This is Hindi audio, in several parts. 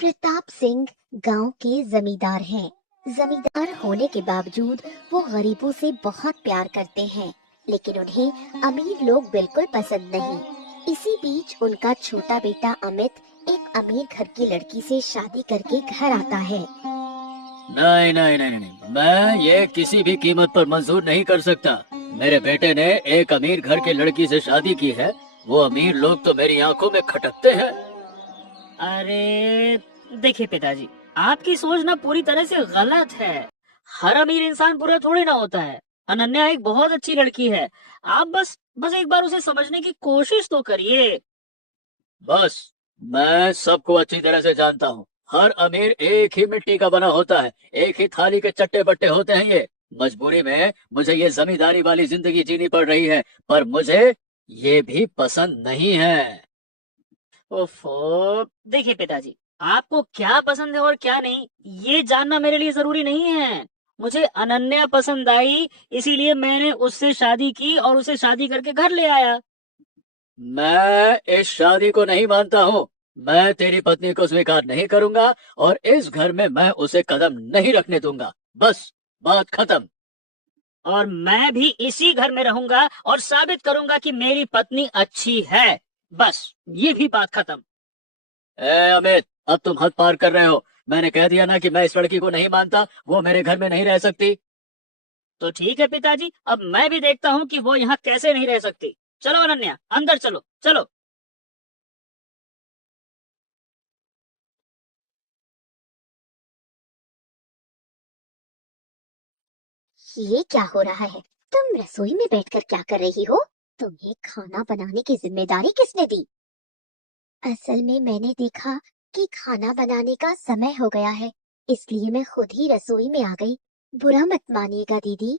प्रताप सिंह गांव के जमींदार हैं। जमींदार होने के बावजूद वो गरीबों से बहुत प्यार करते हैं, लेकिन उन्हें अमीर लोग बिल्कुल पसंद नहीं। इसी बीच उनका छोटा बेटा अमित एक अमीर घर की लड़की से शादी करके घर आता है। नहीं नहीं नहीं नहीं, मैं ये किसी भी कीमत पर मंजूर नहीं कर सकता। मेरे बेटे ने एक अमीर घर की लड़की से शादी की है। वो अमीर लोग तो मेरी आंखों में खटकते हैं। अरे देखिए पिताजी, आपकी सोच ना पूरी तरह से गलत है। हर अमीर इंसान बुरा थोड़ी ना होता है। अनन्या एक बहुत अच्छी लड़की है। आप बस बस एक बार उसे समझने की कोशिश तो करिए। बस, मैं सबको अच्छी तरह से जानता हूँ। हर अमीर एक ही मिट्टी का बना होता है, एक ही थाली के चट्टे बट्टे होते हैं ये। मजबूरी में मुझे ये जमींदारी वाली जिंदगी जीनी पड़ रही है, पर मुझे ये भी पसंद नहीं है। ओफो, देखिए पिताजी, आपको क्या पसंद है और क्या नहीं, ये जानना मेरे लिए जरूरी नहीं है। मुझे अनन्या पसंद आई, इसीलिए मैंने उससे शादी की और उसे शादी करके घर ले आया। मैं इस शादी को नहीं मानता हूँ। मैं तेरी पत्नी को स्वीकार नहीं करूंगा और इस घर में मैं उसे कदम नहीं रखने दूंगा। बस, बात खत्म। और मैं भी इसी घर में रहूंगा और साबित करूंगा कि मेरी पत्नी अच्छी है। बस, ये भी बात खत्म। ए अमित, अब तुम हद पार कर रहे हो। मैंने कह दिया ना कि मैं इस लड़की को नहीं मानता। वो मेरे घर में नहीं रह सकती। तो ठीक है पिताजी, अब मैं भी देखता हूँ कि वो यहाँ कैसे नहीं रह सकती। चलो अनन्या, अंदर चलो चलो। ये क्या हो रहा है? तुम रसोई में बैठकर क्या कर रही हो? तुम्हें खाना बनाने की जिम्मेदारी किसने दी? असल में मैंने देखा कि खाना बनाने का समय हो गया है, इसलिए मैं खुद ही रसोई में आ गई। बुरा मत मानिएगा दीदी।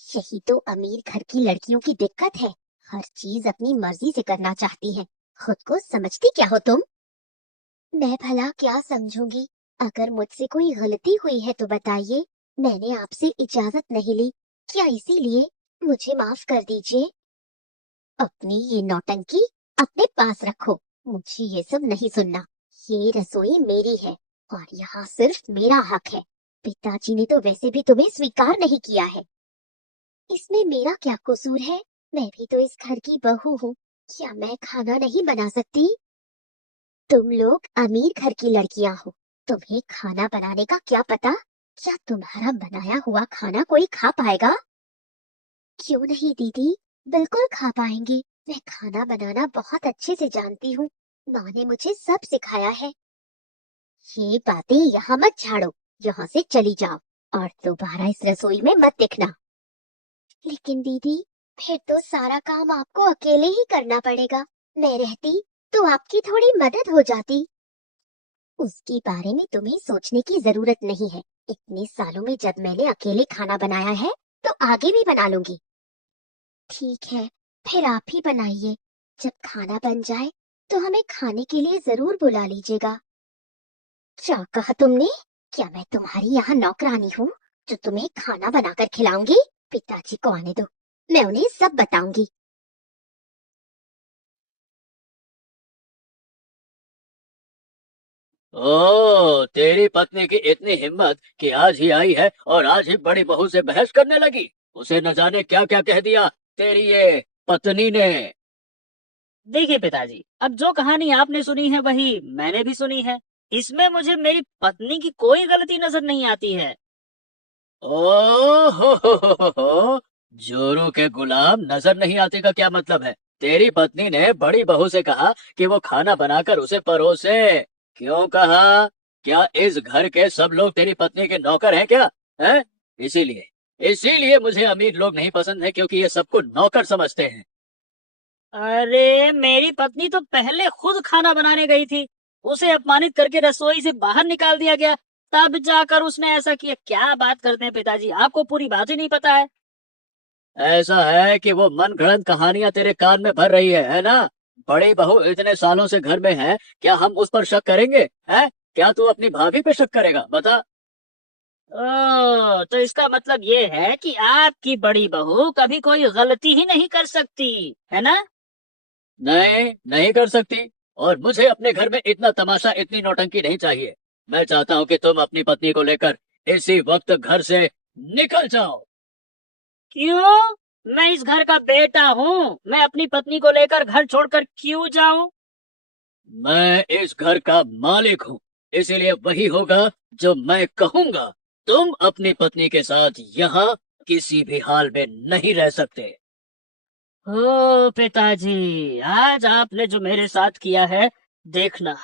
यही तो अमीर घर की लड़कियों की दिक्कत है। हर चीज अपनी मर्जी से करना चाहती हैं। खुद को समझती क्या हो तुम? मैं भला क्या समझूंगी? अगर मुझसे कोई गलती हुई है तो बताइए। मैंने आपसे इजाजत नहीं ली, क्या इसीलिए? मुझे माफ कर दीजिए। अपनी ये नौटंकी अपने पास रखो। मुझे ये सब नहीं सुनना। ये रसोई मेरी है और यहाँ सिर्फ मेरा हक है। पिताजी ने तो वैसे भी तुम्हें स्वीकार नहीं किया है। इसमें मेरा क्या कसूर है? मैं भी तो इस घर की बहू हूँ। क्या मैं खाना नहीं बना सकती? तुम लोग अमीर घर की लड़कियां हो, तुम्हें खाना बनाने का क्या पता? क्या तुम्हारा बनाया हुआ खाना कोई खा पाएगा? क्यों नहीं दीदी, बिल्कुल खा पाएंगे। मैं खाना बनाना बहुत अच्छे से जानती हूँ। माँ ने मुझे सब सिखाया है। ये बातें यहाँ मत झाड़ो, यहाँ से चली जाओ और दोबारा इस रसोई में मत दिखना। लेकिन दीदी, फिर तो सारा काम आपको अकेले ही करना पड़ेगा। मैं रहती तो आपकी थोड़ी मदद हो जाती। उसके बारे में तुम्हें सोचने की जरूरत नहीं है। इतने सालों में जब मैंने अकेले खाना बनाया है, तो आगे भी बना लूंगी। ठीक है, फिर आप ही बनाइए। जब खाना बन जाए तो हमें खाने के लिए जरूर बुला लीजिएगा। क्या कहा तुमने? क्या मैं तुम्हारी यहाँ नौकरानी हूँ जो तुम्हें खाना बनाकर खिलाऊंगी? पिताजी को आने दो, मैं उन्हें सब बताऊंगी। ओ, तेरी पत्नी की इतनी हिम्मत कि आज ही आई है और आज ही बड़ी बहू से बहस करने लगी। उसे न जाने क्या क्या कह दिया तेरी ये पत्नी ने। देखिए पिताजी, अब जो कहानी आपने सुनी है वही मैंने भी सुनी है। इसमें मुझे मेरी पत्नी की कोई गलती नजर नहीं आती है। ओ हो, जोरू के गुलाम नजर नहीं आते का क्या मतलब है? तेरी पत्नी ने बड़ी बहू से कहा कि वो खाना बनाकर उसे परोसे। क्यों कहा? क्या इस घर के सब लोग तेरी पत्नी के नौकर हैं क्या? हैं? इसीलिए इसीलिए मुझे अमीर लोग नहीं पसंद है, क्योंकि ये सबको नौकर समझते हैं। अरे मेरी पत्नी तो पहले खुद खाना बनाने गई थी। उसे अपमानित करके रसोई से बाहर निकाल दिया गया। तब जाकर उसने ऐसा किया। क्या बात करते हैं पिताजी, आपको पूरी बात ही नहीं पता है। ऐसा है कि वो मन गढ़ंत कहानियां तेरे कान में भर रही है ना? बड़ी बहू इतने सालों से घर में है, क्या हम उस पर शक करेंगे? हैं? क्या तू अपनी भाभी पे शक करेगा? बता। ओह, तो इसका मतलब ये है कि आपकी बड़ी बहू कभी कोई गलती ही नहीं कर सकती, है ना? नहीं, नहीं कर सकती। और मुझे अपने घर में इतना तमाशा, इतनी नौटंकी नहीं चाहिए। मैं चाहता हूँ कि तुम अपनी पत्नी को लेकर इसी वक्त घर से निकल जाओ। क्यों? मैं इस घर का बेटा हूँ, मैं अपनी पत्नी को लेकर घर छोड़कर क्यों जाऊं? मैं इस घर का मालिक हूँ, इसीलिए वही होगा जो मैं कहूँगा। तुम अपनी पत्नी के साथ यहाँ किसी भी हाल में नहीं रह सकते। ओ पिताजी, आज आपने जो मेरे साथ किया है, देखना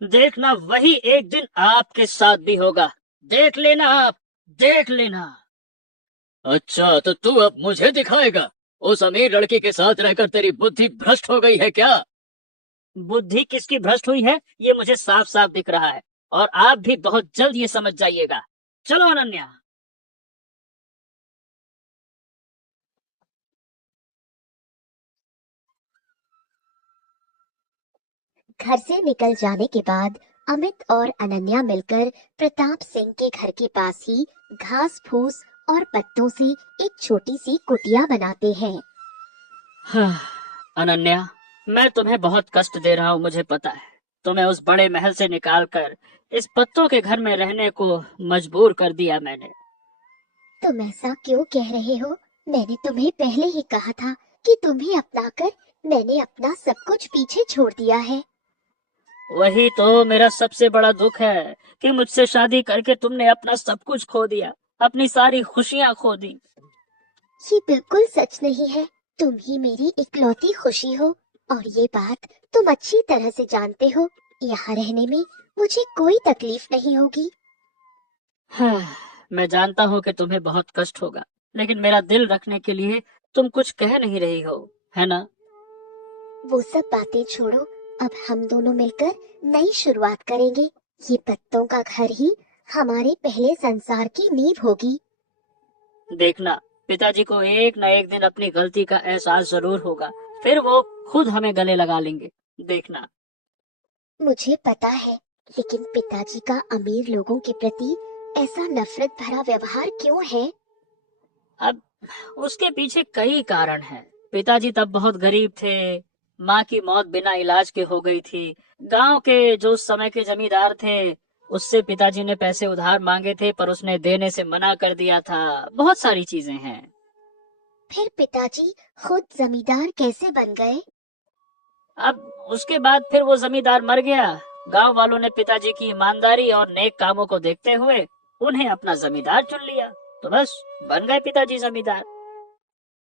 देखना वही एक दिन आपके साथ भी होगा। देख लेना आप, देख लेना। अच्छा, तो तू अब मुझे दिखाएगा? उस अमीर लड़की के साथ रहकर तेरी बुद्धि भ्रष्ट हो गई है क्या? बुद्धि किसकी भ्रष्ट हुई है, ये मुझे साफ साफ दिख रहा है, और आप भी बहुत जल्द ये समझ जाइएगा। चलो अनन्या। घर से निकल जाने के बाद अमित और अनन्या मिलकर प्रताप सिंह के घर के पास ही घास फूस और पत्तों से एक छोटी सी कुटिया बनाते हैं। हाँ, अनन्या, मैं तुम्हें बहुत कष्ट दे रहा हूँ, मुझे पता है। तुम्हें उस बड़े महल से निकालकर इस पत्तों के घर में रहने को मजबूर कर दिया मैंने। तुम ऐसा क्यों कह रहे हो? मैंने तुम्हें पहले ही कहा था कि तुम्हें अपनाकर मैंने अपना सब कुछ पीछे छोड़ दिया है। वही तो मेरा सबसे बड़ा दुख है कि मुझसे शादी करके तुमने अपना सब कुछ खो दिया, अपनी सारी खुशियाँ खो दी। ये बिल्कुल सच नहीं है। तुम ही मेरी इकलौती खुशी हो और ये बात तुम अच्छी तरह से जानते हो। यहाँ रहने में मुझे कोई तकलीफ नहीं होगी। हाँ, मैं जानता हूँ कि तुम्हें बहुत कष्ट होगा, लेकिन मेरा दिल रखने के लिए तुम कुछ कह नहीं रही हो, है ना? वो सब बातें छोड़ो, अब हम दोनों मिलकर नई शुरुआत करेंगे। ये पत्तों का घर ही हमारे पहले संसार की नींव होगी। देखना, पिताजी को एक न एक दिन अपनी गलती का एहसास जरूर होगा, फिर वो खुद हमें गले लगा लेंगे। देखना। मुझे पता है, लेकिन पिताजी का अमीर लोगों के प्रति ऐसा नफरत भरा व्यवहार क्यों है? अब उसके पीछे कई कारण हैं। पिताजी तब बहुत गरीब थे, माँ की मौत बिना इलाज के हो गई थी। गांव के जो उस समय के जमींदार थे, उससे पिताजी ने पैसे उधार मांगे थे, पर उसने देने से मना कर दिया था। बहुत सारी चीजें हैं। फिर पिताजी खुद जमींदार कैसे बन गए? अब उसके बाद फिर वो जमींदार मर गया। गांव वालों ने पिताजी की ईमानदारी और नेक कामों को देखते हुए उन्हें अपना जमींदार चुन लिया, तो बस बन गए पिताजी जमींदार।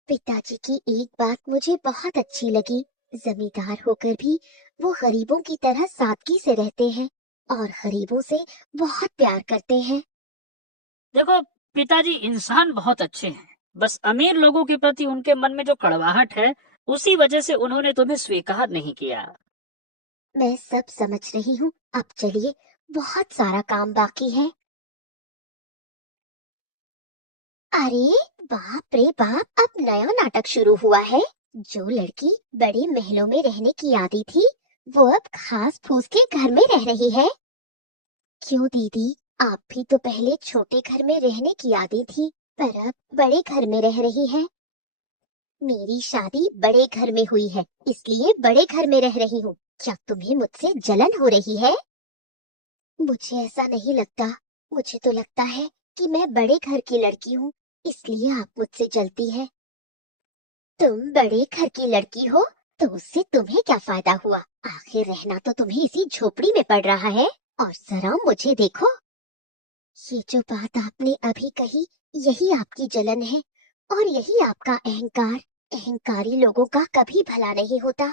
पिताजी की एक बात मुझे बहुत अच्छी लगी। जमींदार होकर भी वो गरीबों की तरह सादगी से रहते हैं और गरीबों से बहुत प्यार करते हैं। देखो, पिताजी इंसान बहुत अच्छे हैं, बस अमीर लोगों के प्रति उनके मन में जो कड़वाहट है, उसी वजह से उन्होंने तुम्हें स्वीकार नहीं किया। मैं सब समझ रही हूँ। अब चलिए, बहुत सारा काम बाकी है। अरे बाप रे बाप, अब नया नाटक शुरू हुआ है। जो लड़की बड़े महलों में रहने की आदी थी, वो अब घास फूस के घर में रह रही है। क्यों दीदी, आप भी तो पहले छोटे घर में रहने की आदी थी, पर अब बड़े घर में रह रही है। मेरी शादी बड़े घर में हुई है, इसलिए बड़े घर में रह रही हूँ। क्या तुम्हें मुझसे जलन हो रही है? मुझे ऐसा नहीं लगता। मुझे तो लगता है कि मैं बड़े घर की लड़की हूँ, इसलिए आप मुझसे जलती है। तुम बड़े घर की लड़की हो तो उससे तुम्हें क्या फायदा हुआ? आखिर रहना तो तुम्हें इसी झोपड़ी में पड़ रहा है। और जरा मुझे देखो, ये जो बात आपने अभी कही, यही आपकी जलन है और यही आपका अहंकार। अहंकारी लोगों का कभी भला नहीं होता।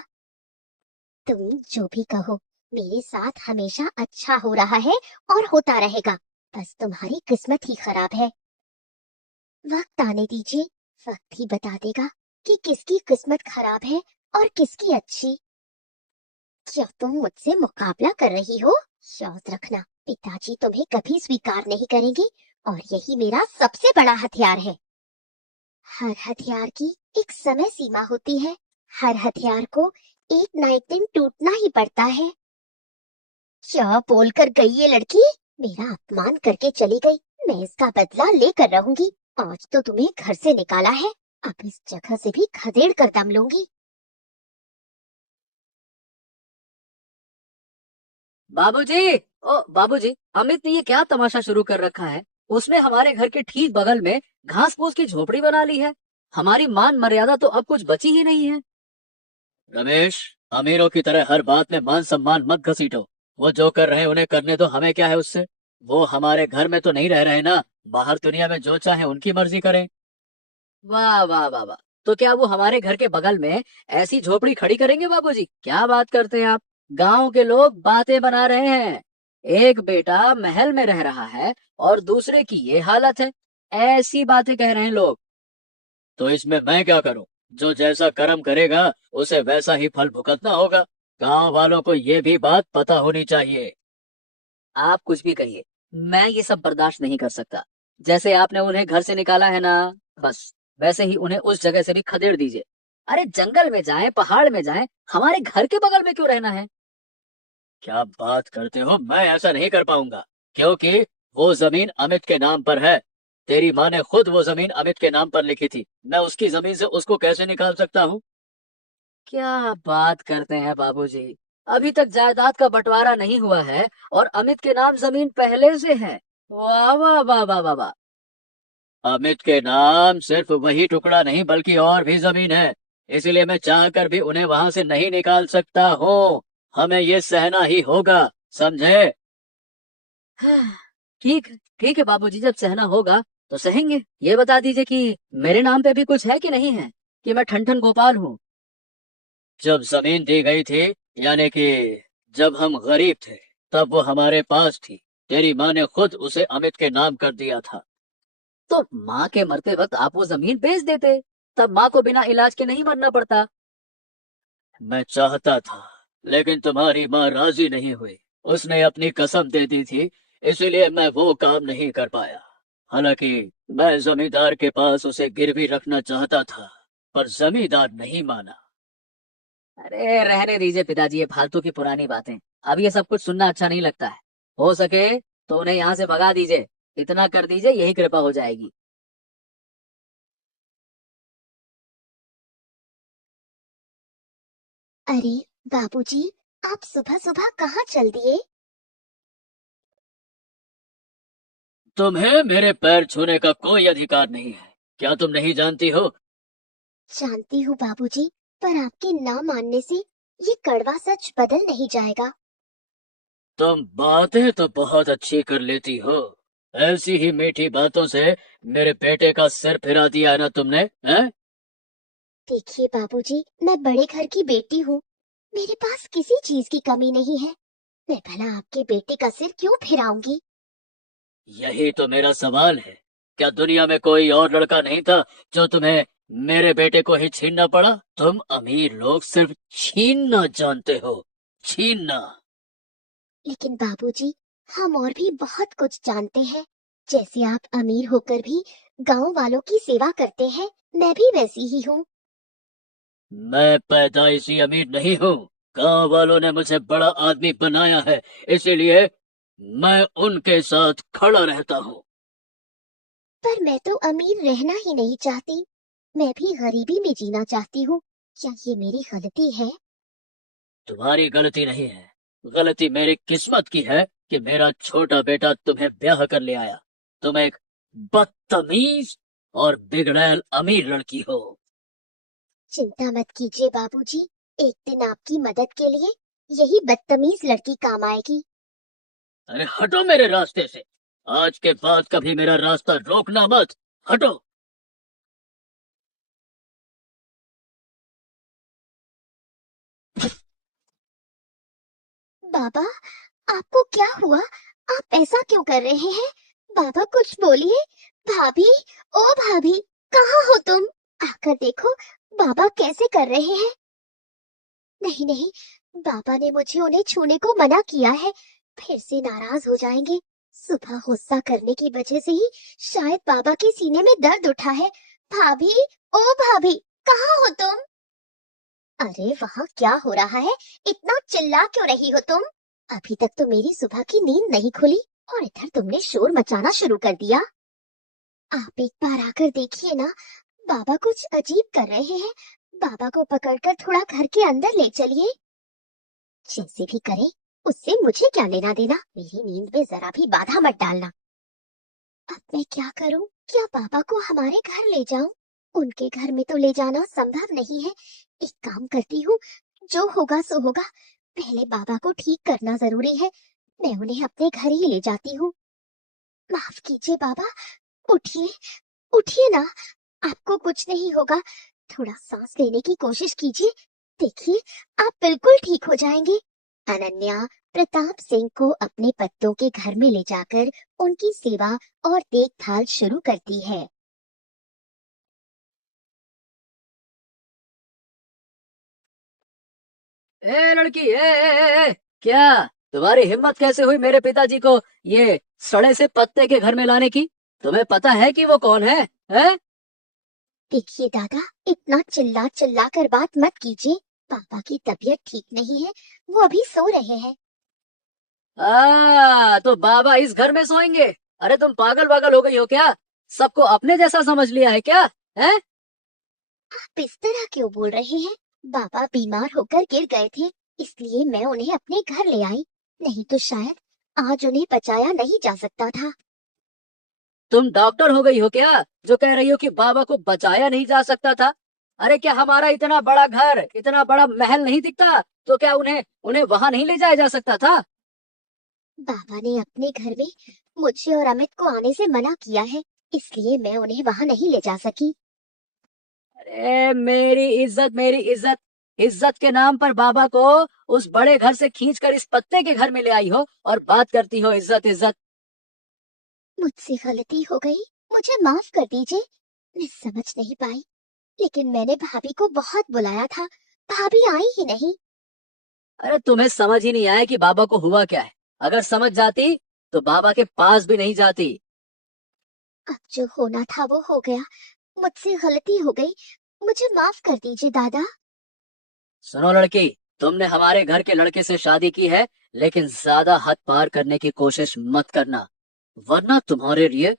तुम जो भी कहो, मेरे साथ हमेशा अच्छा हो रहा है और होता रहेगा। बस तुम्हारी किस्मत ही खराब है। वक्त आने दीजिए, वक्त ही बता देगा कि किसकी किस्मत खराब है और किसकी अच्छी। क्या तुम मुझसे मुकाबला कर रही हो? याद रखना, पिताजी तुम्हें कभी स्वीकार नहीं करेंगे और यही मेरा सबसे बड़ा हथियार है। हर हथियार की एक समय सीमा होती है। हर हथियार को एक ना एक दिन टूटना ही पड़ता है। क्या बोलकर गई ये लड़की? मेरा अपमान करके चली गई। मैं इसका बदला लेकर रहूंगी। आज तो तुम्हें घर से निकाला है, अब इस जगह से भी खदेड़ कर दम लूंगी। बाबूजी, ओ बाबूजी, अमित ने ये क्या तमाशा शुरू कर रखा है? उसने हमारे घर के ठीक बगल में घास फूस की झोपड़ी बना ली है। हमारी मान मर्यादा तो अब कुछ बची ही नहीं है। रमेश, अमीरों की तरह हर बात में मान सम्मान मत घसीटो। वो जो कर रहे हैं उन्हें करने दो, हमें क्या है उससे। वो हमारे घर में तो नहीं रह रहे ना, बाहर दुनिया में जो चाहे उनकी मर्जी करें। वाह वाह वाह वाह, तो क्या वो हमारे घर के बगल में ऐसी झोपड़ी खड़ी करेंगे? बाबूजी, क्या बात करते हैं आप। गांव के लोग बातें बना रहे हैं। एक बेटा महल में रह रहा है और दूसरे की ये हालत है। ऐसी बातें कह रहे हैं लोग। तो इसमें मैं क्या करूं? जो जैसा कर्म करेगा उसे वैसा ही फल भुगतना होगा। गांव वालों को ये भी बात पता होनी चाहिए। आप कुछ भी कहिए, मैं ये सब बर्दाश्त नहीं कर सकता। जैसे आपने उन्हें घर से निकाला है ना, बस वैसे ही उन्हें उस जगह से भी खदेड़ दीजिए। अरे जंगल में जाएं, पहाड़ में जाएं, हमारे घर के बगल में क्यों रहना है? क्या बात करते हो? मैं ऐसा नहीं कर पाऊंगा, क्योंकि वो जमीन अमित के नाम पर है। तेरी माँ ने खुद वो जमीन अमित के नाम पर लिखी थी। मैं उसकी जमीन से उसको कैसे निकाल सकता हूँ? क्या बात करते हैं बाबूजी, अभी तक जायदाद का बंटवारा नहीं हुआ है और अमित के नाम जमीन पहले से है। वाह वाह वाह वाह वाह वाह। अमित के नाम सिर्फ वही टुकड़ा नहीं बल्कि और भी जमीन है। इसीलिए मैं चाहकर भी उन्हें वहां से नहीं निकाल सकता हूँ। हमें ये सहना ही होगा, समझे? हाँ, ठीक ठीक है बाबूजी, जब सहना होगा तो सहेंगे। ये बता दीजिए कि मेरे नाम पे भी कुछ है कि नहीं है, कि मैं ठन गोपाल हूँ? जब जमीन दी गई थी, यानी कि जब हम गरीब थे, तब वो हमारे पास थी। तेरी माँ ने खुद उसे अमित के नाम कर दिया था। तो माँ के मरते वक्त आप वो जमीन बेच देते, तब माँ को बिना इलाज के नहीं मरना पड़ता। मैं चाहता था, लेकिन तुम्हारी माँ राजी नहीं हुई। उसने अपनी कसम दे दी थी, इसीलिए मैं वो काम नहीं कर पाया। हालांकि मैं जमींदार के पास उसे गिरवी रखना चाहता था, पर जमींदार नहीं माना। अरे रहने दीजिए पिताजी, ये फालतू की पुरानी बातें। अब ये सब कुछ सुनना अच्छा नहीं लगता है। हो सके तो उन्हें यहाँ से भगा दीजिए। इतना कर दीजिए, यही कृपा हो जाएगी। अरे बाबूजी, आप सुबह सुबह कहाँ चल दिए? तुम्हें मेरे पैर छूने का कोई अधिकार नहीं है। क्या तुम नहीं जानती हो? जानती हूँ बाबूजी, पर आपके ना मानने से ये कड़वा सच बदल नहीं जाएगा। तुम बातें तो बहुत अच्छी कर लेती हो। ऐसी ही मीठी बातों से मेरे बेटे का सिर फिरा दिया है ना तुमने, हैं? देखिए बाबूजी, मैं बड़े घर की बेटी हूँ। मेरे पास किसी चीज की कमी नहीं है। मैं भला आपके बेटे का सिर क्यों फिराऊंगी? यही तो मेरा सवाल है। क्या दुनिया में कोई और लड़का नहीं था जो तुम्हें मेरे बेटे को ही छीनना पड़ा? तुम अमीर लोग सिर्फ छीनना जानते हो, छीनना। लेकिन बाबूजी, हम और भी बहुत कुछ जानते हैं। जैसे आप अमीर होकर भी गांव वालों की सेवा करते हैं, मैं भी वैसी ही हूँ। मैं पैदाइशी अमीर नहीं हूँ। गांव वालों ने मुझे बड़ा आदमी बनाया है, इसीलिए मैं उनके साथ खड़ा रहता हूँ। पर मैं तो अमीर रहना ही नहीं चाहती। मैं भी गरीबी में जीना चाहती हूँ। क्या ये मेरी गलती है? तुम्हारी गलती नहीं है। गलती मेरी किस्मत की है कि मेरा छोटा बेटा तुम्हें ब्याह कर ले आया। तुम एक बदतमीज और बिगड़ैल अमीर लड़की हो। चिंता मत कीजिए बाबूजी, एक दिन आपकी मदद के लिए यही बदतमीज लड़की काम आएगी। अरे हटो मेरे रास्ते से। आज के बाद कभी मेरा रास्ता रोकना मत। हटो। बाबा, आपको क्या हुआ? आप ऐसा क्यों कर रहे हैं? बाबा कुछ बोलिए। भाभी, ओ भाभी, कहाँ हो तुम? आकर देखो, बाबा कैसे कर रहे हैं। नहीं नहीं, बाबा ने मुझे उन्हें छूने को मना किया है। फिर से नाराज हो जाएंगे। सुबह गुस्सा करने की वजह से ही शायद बाबा के सीने में दर्द उठा है। भाभी, ओ भाभी, कहाँ हो तुम? अरे वहाँ क्या हो रहा है? इतना चिल्ला क्यों रही हो तुम? अभी तक तो मेरी सुबह की नींद नहीं खुली और इधर तुमने शोर मचाना शुरू कर दिया। आप एक बार आकर देखिए ना, बाबा कुछ अजीब कर रहे हैं। बाबा को पकड़कर थोड़ा घर के अंदर ले चलिए। जैसे भी करें, उससे मुझे क्या लेना देना? मेरी नींद में जरा भी बाधा मत डालना। अब मैं क्या करूं? क्या पापा को हमारे घर ले जाऊं? उनके घर में तो ले जाना संभव नहीं है। एक काम करती हूँ, जो होगा सो होगा। पहले बाबा को ठीक करना जरूरी है। मैं उन्हें अपने घर ही ले जाती हूँ। माफ कीजिए बाबा, उठिए, उठिए ना। आपको कुछ नहीं होगा। थोड़ा सांस लेने की कोशिश कीजिए। देखिए, आप बिल्कुल ठीक हो जाएंगे। अनन्या प्रताप सिंह को अपने पत्तों के घर में ले जाकर उनकी सेवा और देखभाल शुरू करती है। ए लड़की, क्या तुम्हारी हिम्मत कैसे हुई मेरे पिताजी को ये सड़े से पत्ते के घर में लाने की? तुम्हें पता है कि वो कौन है? हैं? देखिए दादा, इतना चिल्ला चिल्ला कर बात मत कीजिए। पापा की तबीयत ठीक नहीं है, वो अभी सो रहे हैं। तो बाबा इस घर में सोएंगे? अरे तुम पागल पागल हो गई हो क्या? सबको अपने जैसा समझ लिया है क्या? हैं? आप इस तरह क्यों बोल रहे हैं? बाबा बीमार होकर गिर गए थे, इसलिए मैं उन्हें अपने घर ले आई। नहीं तो शायद आज उन्हें बचाया नहीं जा सकता था। तुम डॉक्टर हो गई हो क्या जो कह रही हो कि बाबा को बचाया नहीं जा सकता था? अरे क्या हमारा इतना बड़ा घर, इतना बड़ा महल नहीं दिखता? तो क्या उन्हें उन्हें वहां नहीं ले जाया जा सकता था? बाबा ने अपने घर में मुझे और अमित को आने से मना किया है, इसलिए मैं उन्हें वहां नहीं ले जा सकी। अरे मेरी इज्जत, मेरी इज्जत, इज्जत के नाम पर बाबा को उस बड़े घर से खींचकर इस पत्ते के घर में ले आई हो और बात करती हो इज्जत इज्जत। मुझसे गलती हो गई, मुझे माफ कर दीजिए। मैं समझ नहीं पाई, लेकिन मैंने भाभी को बहुत बुलाया था, भाभी आई ही नहीं। अरे तुम्हें समझ ही नहीं आया कि बाबा को हुआ क्या है? अगर समझ जाती तो बाबा के पास भी नहीं जाती। अब जो होना था वो हो गया, मुझसे गलती हो गई, मुझे माफ कर दीजिए दादा। सुनो लड़की, तुमने हमारे घर के लड़के से शादी की है, लेकिन ज्यादा हद पार करने की कोशिश मत करना, वरना तुम्हारे लिए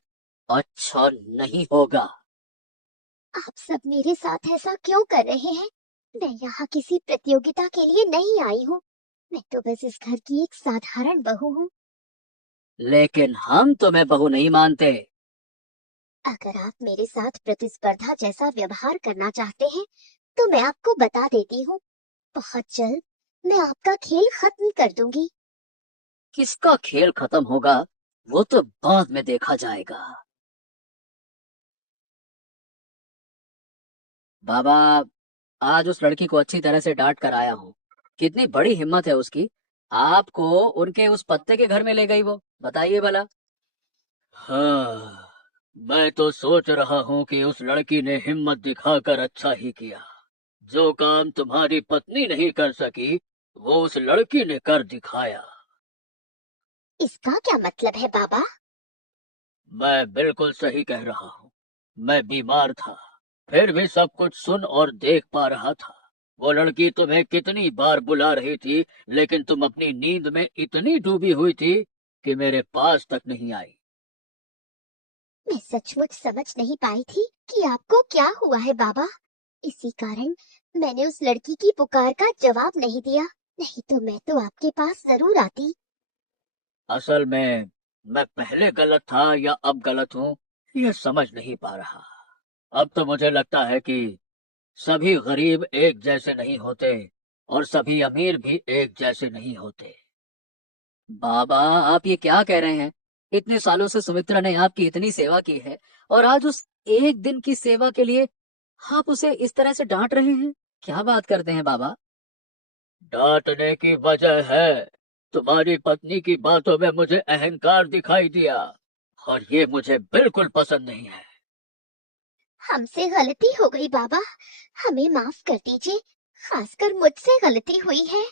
अच्छा नहीं होगा। आप सब मेरे साथ ऐसा क्यों कर रहे हैं? मैं यहाँ किसी प्रतियोगिता के लिए नहीं आई हूँ। मैं तो बस इस घर की एक साधारण बहू हूँ। लेकिन हम तुम्हें बहू नहीं मानते। अगर आप मेरे साथ प्रतिस्पर्धा जैसा व्यवहार करना चाहते हैं, तो मैं आपको बता देती हूँ, बहुत जल्द मैं आपका खेल खत्म कर दूंगी। किसका खेल खत्म होगा वो तो बाद में देखा जाएगा। बाबा, आज उस लड़की को अच्छी तरह से डांट कर आया हूँ। कितनी बड़ी हिम्मत है उसकी, आपको उनके उस पत्ते के घर में ले गई वो, बताइए भला। हाँ, मैं तो सोच रहा हूँ कि उस लड़की ने हिम्मत दिखाकर अच्छा ही किया। जो काम तुम्हारी पत्नी नहीं कर सकी, वो उस लड़की ने कर दिखाया। इसका क्या मतलब है बाबा? मैं बिल्कुल सही कह रहा हूँ। मैं बीमार था, फिर भी सब कुछ सुन और देख पा रहा था। वो लड़की तुम्हें कितनी बार बुला रही थी, लेकिन तुम अपनी नींद में इतनी डूबी हुई थी कि मेरे पास तक नहीं आई। मैं सचमुच समझ नहीं पाई थी कि आपको क्या हुआ है बाबा। इसी कारण मैंने उस लड़की की पुकार का जवाब नहीं दिया, नहीं तो मैं तो आपके पास जरूर आती। असल में मैं पहले गलत था या अब गलत हूँ, ये समझ नहीं पा रहा। अब तो मुझे लगता है कि सभी गरीब एक जैसे नहीं होते और सभी अमीर भी एक जैसे नहीं होते। बाबा, आप ये क्या कह रहे हैं? इतने सालों से सुमित्रा ने आपकी इतनी सेवा की है, और आज उस एक दिन की सेवा के लिए आप उसे इस तरह से डांट रहे हैं? क्या बात करते हैं बाबा? डांटने की वजह है, तुम्हारी पत्नी की बातों में मुझे अहंकार दिखाई दिया, और ये मुझे बिल्कुल पसंद नहीं है। हमसे गलती हो गई बाबा, हमें माफ कर दीजिए, खासकर मुझसे गलती हुई है।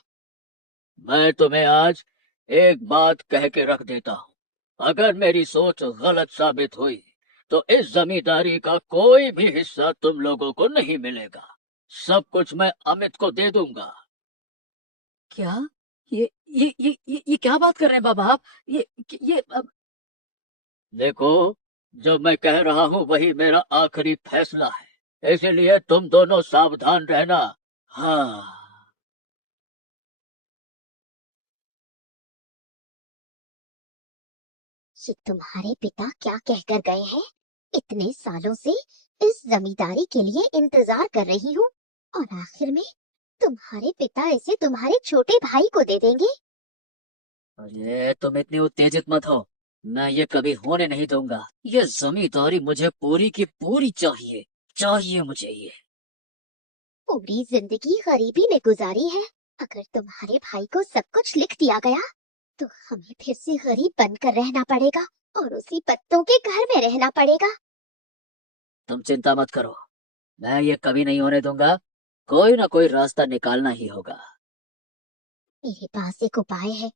मैं तुम्हें आज एक बात कह के रख देता हूँ, अगर मेरी सोच गलत साबित हुई तो इस जमींदारी का कोई भी हिस्सा तुम लोगों को नहीं मिलेगा। सब कुछ मैं अमित को दे दूंगा। क्या? ये क्या बात कर रहे हैं बाबा आप? ये देखो, जो मैं कह रहा हूँ वही मेरा आखिरी फैसला है, इसलिए तुम दोनों सावधान रहना। हाँ। ये तुम्हारे पिता क्या कहकर गए हैं? इतने सालों से इस जमींदारी के लिए इंतजार कर रही हूँ और आखिर में तुम्हारे पिता इसे तुम्हारे छोटे भाई को दे देंगे। अरे तुम इतनी उत्तेजित मत हो, मैं ये कभी होने नहीं दूंगा। ये जमींदारी मुझे पूरी की पूरी चाहिए, चाहिए मुझे ये। पूरी जिंदगी गरीबी में गुजारी है। अगर तुम्हारे भाई को सब कुछ लिख दिया गया तो हमें फिर से गरीब बनकर रहना पड़ेगा और उसी पत्तों के घर में रहना पड़ेगा। तुम चिंता मत करो, मैं ये कभी नहीं होने दूंगा। कोई ना कोई रास्ता निकालना ही होगा। मेरे पास एक उपाय है।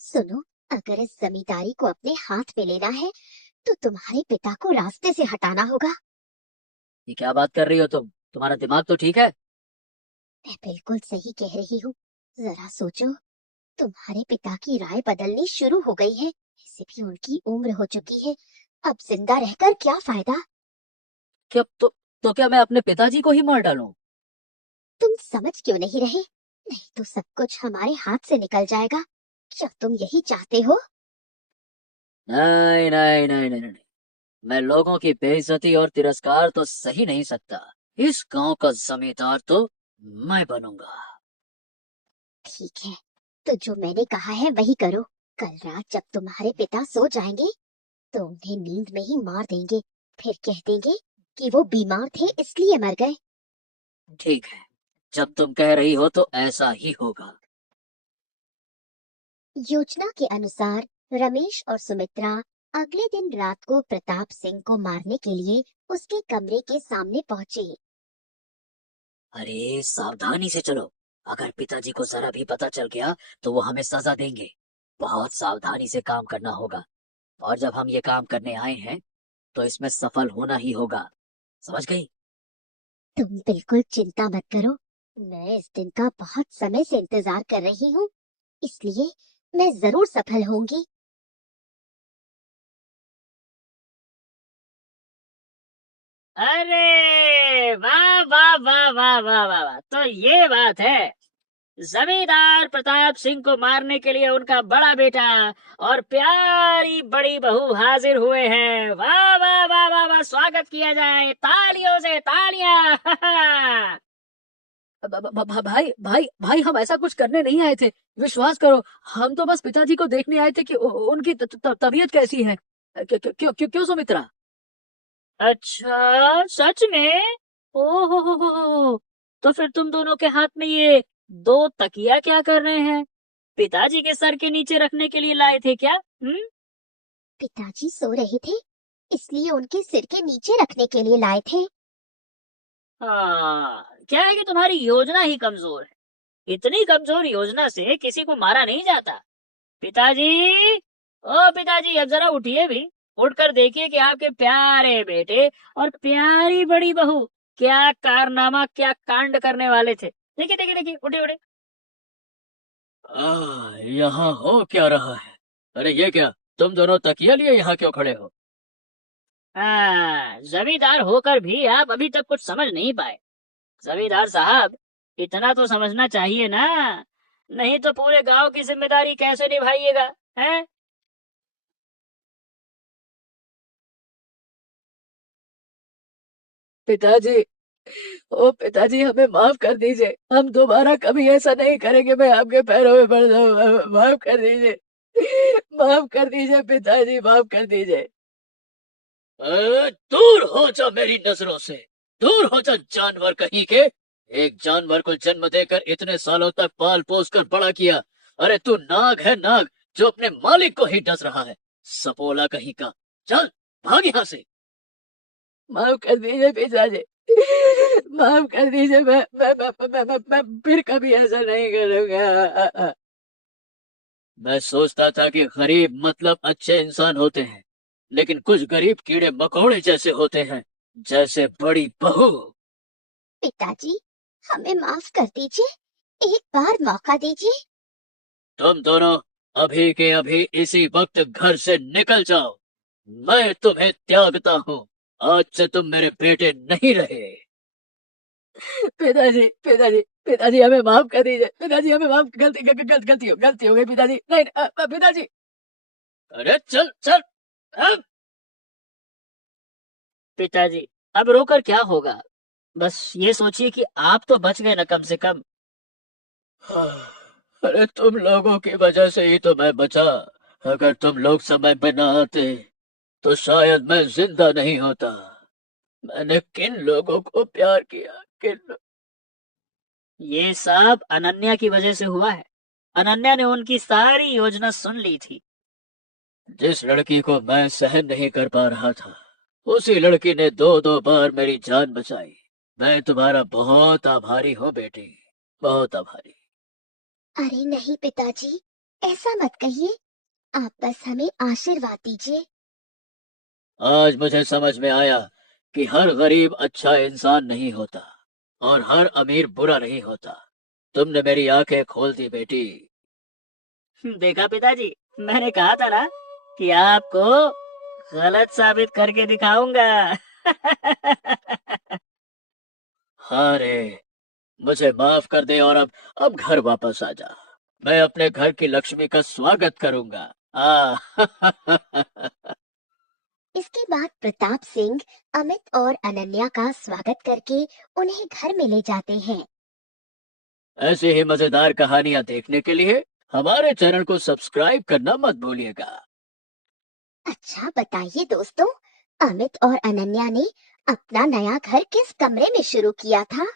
सुनो, अगर इस जमींदारी को अपने हाथ में लेना है तो तुम्हारे पिता को रास्ते से हटाना होगा। ये क्या बात कर रही हो तुम? तुम्हारा दिमाग तो ठीक है? मैं बिल्कुल सही कह रही हूँ। जरा सोचो, तुम्हारे पिता की राय बदलनी शुरू हो गई है। ऐसे भी उनकी उम्र हो चुकी है। अब जिंदा रहकर क्या फायदा? क्या तो क्या मैं अपने पिताजी को ही मार डालूं? तुम समझ क्यों नहीं रहे? नहीं तो सब कुछ हमारे हाथ से निकल जाएगा। क्या तुम यही चाहते हो? नहीं नहीं नहीं नहीं नहीं, मैं लोगों की बेइज्जती और तिरस्कार तो सही नहीं सकता। इस गांव का जमींदार तो मैं बनूंगा। ठीक है, तो जो मैंने कहा है वही करो। कल रात जब तुम्हारे पिता सो जाएंगे तो उन्हें नींद में ही मार देंगे। फिर कह देंगे कि वो बीमार थे इसलिए मर गए। ठीक है, जब तुम कह रही हो तो ऐसा ही होगा। योजना के अनुसार रमेश और सुमित्रा अगले दिन रात को प्रताप सिंह को मारने के लिए उसके कमरे के सामने पहुंचे। अरे सावधानी से चलो, अगर पिताजी को जरा भी पता चल गया तो वो हमें सजा देंगे। बहुत सावधानी से काम करना होगा, और जब हम ये काम करने आए हैं तो इसमें सफल होना ही होगा। समझ गई? तुम बिल्कुल चिंता मत करो। मैं इस दिन का बहुत समय से इंतजार कर रही हूँ, इसलिए मैं जरूर सफल होंगी। अरे वाह वाह वाह वाह वाह वाह वाह, तो ये बात है। जमींदार प्रताप सिंह को मारने के लिए उनका बड़ा बेटा और प्यारी बड़ी बहू हाजिर हुए हैं। वाह वाह वाह वाह वाह, स्वागत किया जाए तालियों से, तालियां। भाई भाई भाई, हम ऐसा कुछ करने नहीं आए थे, विश्वास करो। हम तो बस पिताजी को देखने आए थे कि उनकी तबीयत कैसी है। क्यों सुमित्रा? अच्छा सच में? ओ हो, तो फिर तुम दोनों के हाथ में ये दो तकिया क्या कर रहे हैं? पिताजी के सर के नीचे रखने के लिए लाए थे क्या? पिताजी सो रहे थे, इसलिए उनके सिर के नीचे रखने के लिए लाए थे। हाँ, क्या है कि तुम्हारी योजना ही कमजोर है। इतनी कमजोर योजना से किसी को मारा नहीं जाता। पिताजी, ओ पिताजी, अब जरा उठिए भी। उठकर देखिए कि आपके प्यारे बेटे और प्यारी बड़ी बहू क्या कारनामा, क्या कांड करने वाले थे। देखिए देखिए देखिए, उठे उठे। यहाँ हो क्या रहा है? अरे ये क्या, तुम दोनों तकिया लिए यहाँ क्यों खड़े हो? हाँ, जमींदार होकर भी आप अभी तक कुछ समझ नहीं पाए। जमींदार साहब, इतना तो समझना चाहिए ना, नहीं तो पूरे गांव की जिम्मेदारी कैसे निभाइएगा? हैं? पिताजी, ओ पिताजी, हमें माफ कर दीजिए। हम दोबारा कभी ऐसा नहीं करेंगे। मैं आपके पैरों में पड़ जाऊंगा, माफ कर दीजिए। माफ कर दीजिए पिताजी, माफ कर दीजिए। दूर हो जा मेरी नजरों से, दूर हो जा जानवर कहीं के। एक जानवर को जन्म देकर इतने सालों तक पाल पोस कर बड़ा किया। अरे तू नाग है, नाग, जो अपने मालिक को ही डस रहा है। सपोला कहीं का, चल भाग यहाँ से। माफ कर दीजिए पिताजी, माफ कर दीजिए। मैं फिर कभी ऐसा नहीं करूंगा। मैं सोचता था कि गरीब मतलब अच्छे इंसान होते हैं, लेकिन कुछ गरीब कीड़े मकोड़े जैसे होते हैं, जैसे बड़ी बहू। पिताजी, हमें माफ कर दीजिए। एक बार मौका दीजिए। तुम दोनों अभी के अभी इसी वक्त घर से निकल जाओ। मैं तुम्हें त्यागता हूँ। आज से तुम मेरे बेटे नहीं रहे। पिताजी, पिताजी, पिताजी, हमें माफ कर दीजिए। पिताजी, हमें माफ, गलती गलती हो गई पिताजी। नहीं पिताजी। अरे चल चल, अब पिताजी, अब रोकर क्या होगा? बस ये सोचिए कि आप तो बच गए ना कम से कम। हाँ, अरे तुम लोगों की वजह से ही तो मैं बचा। अगर तुम लोग समय पे न आते तो शायद मैं जिंदा नहीं होता। मैंने किन लोगों को प्यार किया, ये सब अनन्या की वजह से हुआ है। अनन्या ने उनकी सारी योजना सुन ली थी। जिस लड़की को मैं सहन नहीं कर पा रहा था, उसी लड़की ने दो दो बार मेरी जान बचाई। मैं तुम्हारा बहुत आभारी हूँ बेटी, बहुत आभारी। अरे नहीं पिताजी, ऐसा मत कहिए। आप बस हमें आशीर्वाद दीजिए। आज मुझे समझ में आया कि हर गरीब अच्छा इंसान नहीं होता और हर अमीर बुरा नहीं होता। तुमने मेरी आंखें खोल दी बेटी। देखा पिताजी, मैंने कहा था ना कि आपको गलत साबित करके दिखाऊंगा। हाँ रे, मुझे माफ कर दे और अब घर वापस आ जा। मैं अपने घर की लक्ष्मी का स्वागत करूंगा। आ इसके बाद प्रताप सिंह अमित और अनन्या का स्वागत करके उन्हें घर में ले जाते हैं। ऐसी ही मजेदार कहानियां देखने के लिए हमारे चैनल को सब्सक्राइब करना मत भूलिएगा। अच्छा बताइए दोस्तों, अमित और अनन्या ने अपना नया घर किस कमरे में शुरू किया था?